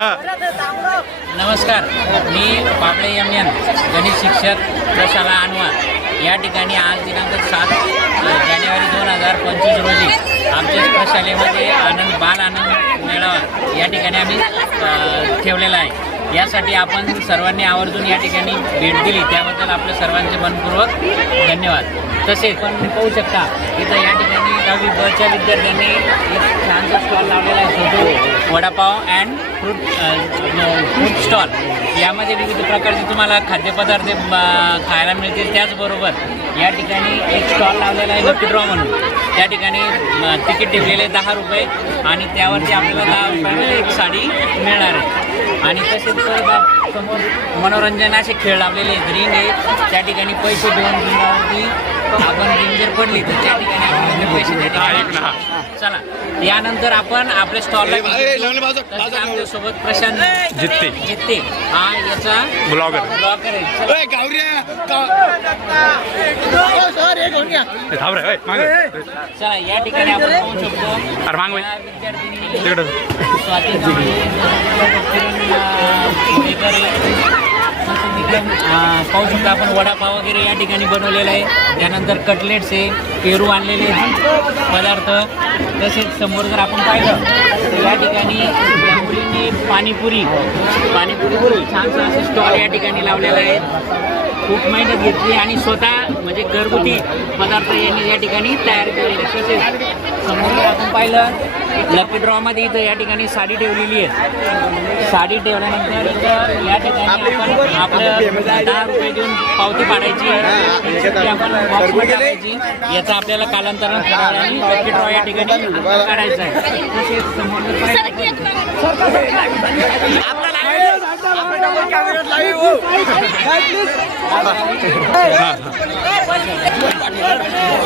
नमस्कार मी पापळे M N गणित शिक्षक प्रशाला अनवा या ठिकाणी आज दिनांक सात जानेवारी दोन हजार पंचवीस रोजी आमच्या प्रशालेमध्ये आनंद बाल आनंद मेळावा या ठिकाणी आम्ही ठेवलेला आहे. यासाठी आपण सर्वांनी आवर्जून या ठिकाणी भेट दिली. त्याबद्दल आपल्या सर्वांचे मनपूर्वक धन्यवाद. तसेच पण पाहू शकता इथं या ठिकाणी दहावी बच्या विद्यार्थ्यांनी एक छानसा स्टॉल लावलेला आहे छोटो vada pav and fruit fruit stall यामध्ये विविध प्रकारचे तुम्हाला खाद्यपदार्थ खायला मिळतील. त्याचबरोबर या ठिकाणी एक स्टॉल लावलेला आहे लकी ड्रॉ म्हणून. त्या ठिकाणी तिकीट ठेवलेले दहा रुपये आणि त्यावरती आपल्याला दहा रुपयाला एक साडी मिळणार आहे. आणि तसेच परत समोर मनोरंजन असे खेळ लावलेले आहेत. रिंग आहे. त्या ठिकाणी पैसे देऊन रिंगावरती आपण रिंग जर पडली तर त्या ठिकाणी आपल्याला पैसे ठिकाणी चला. यानंतर आपण आपल्या स्टॉलला आपल्यासोबत प्रशांत जित्ते. जित्ते. हा याचा Blogger. ब्लॉगर आहे. चला, थांब रे, ओय, मागे. चला या ठिकाणी आपण पाहू शकतो. अरे माग वय. या पाहू शकता आपण वडापाव वगैरे या ठिकाणी बनवलेला आहे. त्यानंतर कटलेट्स आहे पेरू आणलेले आहेत पदार्थ. तसेच समोर जर आपण पाहिलं तर या ठिकाणी मुलींनी पाणीपुरी पाणीपुरी छानसा असं स्टॉल या ठिकाणी लावलेला आहे खूप मेहनत घेतली आणि स्वतः म्हणजे घरगुती पदार्थ यांनी या ठिकाणी तयार केलेले तसेच समोर जर आपण पाहिलं लकी ड्रॉमध्ये इथं या ठिकाणी साडी ठेवलेली आहे. साडी ठेवल्यानंतर इथं या ठिकाणी आपण आपलं दहा रुपये देऊन पावती पाडायची. आहे ती आपण बॉक्समध्ये टाकायची. याचा आपल्याला कालांतरानं थोड्या वेळाने लकी ड्रॉ या ठिकाणी काढायचा आहे. तसेच समोर जर पाहिलं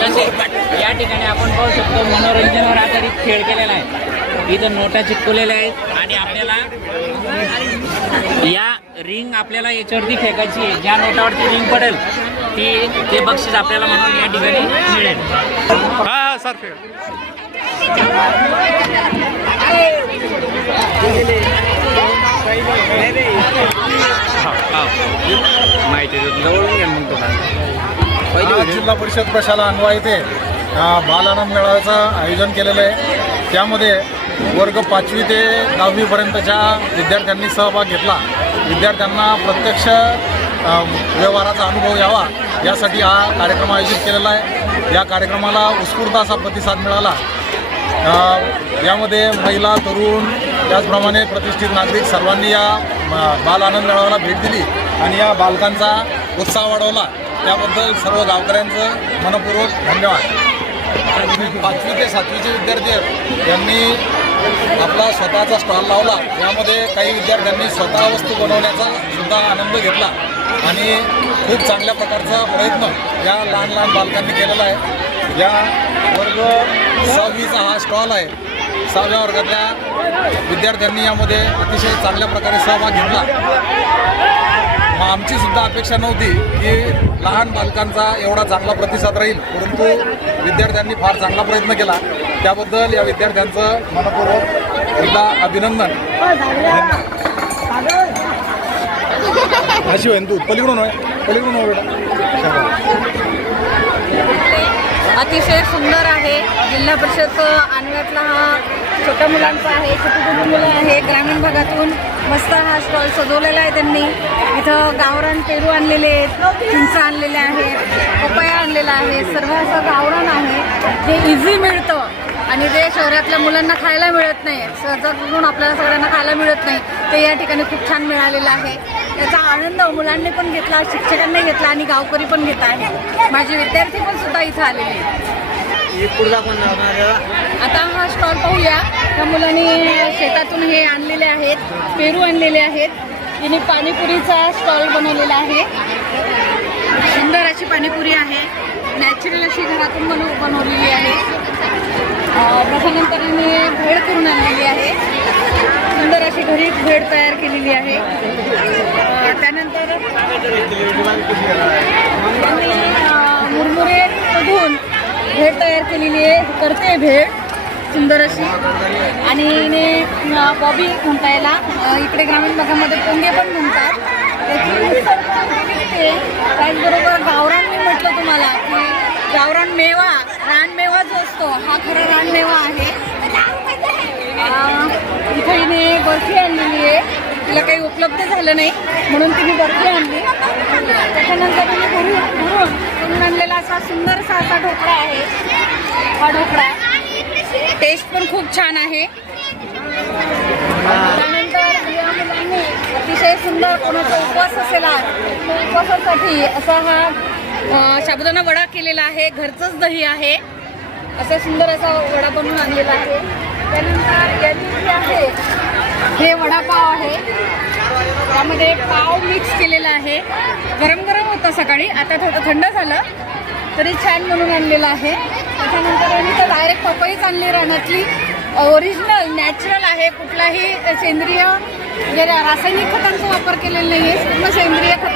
तसेच या ठिकाणी आपण पाहू शकतो मनोरंजनावर आधारित खेळ केलेला आहे इथं नोटा चिटकवलेल्या आहेत आणि आपल्याला या रिंग आपल्याला याच्यावरती फेकायची आहे. ज्या नोटावरती रिंग पडेल ती ते बक्षीस आपल्याला म्हणून या ठिकाणी मिळेल. हा सर फिर. माहिती जवळून घ्या मग जिल्हा परिषद प्रशाला अन्वय येथे बाल आनंद मेळाव्याचं आयोजन केलेलं आहे. त्यामध्ये वर्ग पाचवी ते दहावीपर्यंतच्या विद्यार्थ्यांनी सहभाग घेतला. विद्यार्थ्यांना प्रत्यक्ष व्यवहाराचा अनुभव यावा यासाठी हा कार्यक्रम आयोजित केलेला आहे. या कार्यक्रमाला उत्स्फूर्त असा प्रतिसाद मिळाला. यामध्ये महिला तरुण त्याचप्रमाणे प्रतिष्ठित नागरिक सर्वांनी या बाल आनंद मेळाव्याला भेट दिली आणि या बालकांचा उत्साह वाढवला. त्याबद्दल सर्व गावकऱ्यांचं मनपूर्वक धन्यवाद. पाचवी ते सातवीचे विद्यार्थी आहेत. यांनी आपला स्वतःचा स्टॉल लावला. यामध्ये काही विद्यार्थ्यांनी स्वतः वस्तू बनवण्याचा सुद्धा आनंद घेतला. आणि खूप चांगल्या प्रकारचा प्रयत्न या लहान लहान बालकांनी केलेला आहे. या वर्ग सहावीचा हा स्टॉल आहे. सहाव्या वर्गातल्या विद्यार्थ्यांनी यामध्ये अतिशय चांगल्या प्रकारे सहभाग घेतला. मग आमची सुद्धा अपेक्षा नव्हती की लहान बालकांचा एवढा चांगला प्रतिसाद राहील. परंतु विद्यार्थ्यांनी फार चांगला प्रयत्न केला. त्याबद्दल या विद्यार्थ्यांचं मनपूर्वक एकदा अभिनंदन. अशी होईन तू पलीकडून होय? पलीकडून हो बेटा? अतिशय सुंदर आहे. जिल्हा परिषद अन्वयातला हा छोट्या मुलांचा आहे छोटी छोटी मुलं आहे. ग्रामीण भागातून मस्त हा स्टॉल सजवलेला आहे त्यांनी. इथं गावरान पेरू आणलेले आहेत चिंच आणलेले आहेत पपया आणलेला आहे सर्व असं गावरान आहे. जे इझी मिळतं आणि ते शहरातल्या मुलांना खायला मिळत नाही. सहजातून आपल्याला सगळ्यांना खायला मिळत नाही. ते या ठिकाणी खूप छान मिळालेलं आहे. त्याचा आनंद मुलांनी पण घेतला शिक्षकांनी घेतला आणि गावकरी पण घेत आहे. माझे विद्यार्थी पण सुद्धा इथं आलेले आहेत आता हा स्टॉल पाहूया. त्या मुलांनी शेतातून हे आणलेले आहेत पेरू आणलेले आहेत. तिने पाणीपुरीचा स्टॉल बनवलेला आहे. सुंदर अशी पाणीपुरी आहे. नॅचरल अशी घरातून बनव बनवलेली आहे. अं, भेळ करून आणलेली आहे. सुंदर अशी घरी भेळ तयार केलेली आहे. त्यानंतर त्यांनी, मुरमुरे बघून भेळ तयार केलेली आहे. करते भेळ सुंदर अशी. आणि हिने बॉबी म्हणता याला इकडे ग्रामीण भागामध्ये पोंगे पण म्हणतात. त्याची त्याचबरोबर गावरान मी म्हटलं तुम्हाला गावरान मेवा रानमेवा जो असतो हा खरा रानमेवा आहे. इथे हिने बर्फी आणलेली आहे. तिला काही उपलब्ध झालं नाही म्हणून तिने बर्फी आणली. त्याच्यानंतर तिने घरी घरून घरून आणलेला असा सुंदरसा असा ढोकळा आहे. हा ढोकळा. टेस्ट पण खूप छान आहे. त्यानंतर या मुलांनी अतिशय सुंदर कोणाचा उपवास असेल उपवासासाठी असा हा साबुदाणा वडा केलेला आहे घरचंच दही आहे. असा सुंदर असा वडा बनवून आणलेला आहे. त्यानंतर याची जे आहे हे वडापाव आहे. त्यामध्ये पाव मिक्स केलेला आहे. गरम गरम होता सकाळी आता थोडं थंड झालं तरी छान म्हणून आणलेलं आहे. त्याच्यानंतर आम्ही तर डायरेक्ट पपईच आणली रानातली. ओरिजिनल नॅचरल आहे. कुठलाही सेंद्रिय म्हणजे रासायनिक खतांचा वापर केलेला नाही आहे पूर्ण सेंद्रिय खत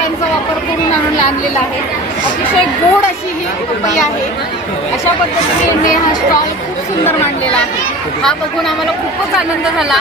करून आणून आणलेला आहे. अतिशय गोड अशी ही पपई आहे. अशा पद्धतीने यांनी हा स्टॉल खूप सुंदर मांडलेला आहे. हा बघून आम्हाला खूपच आनंद झाला.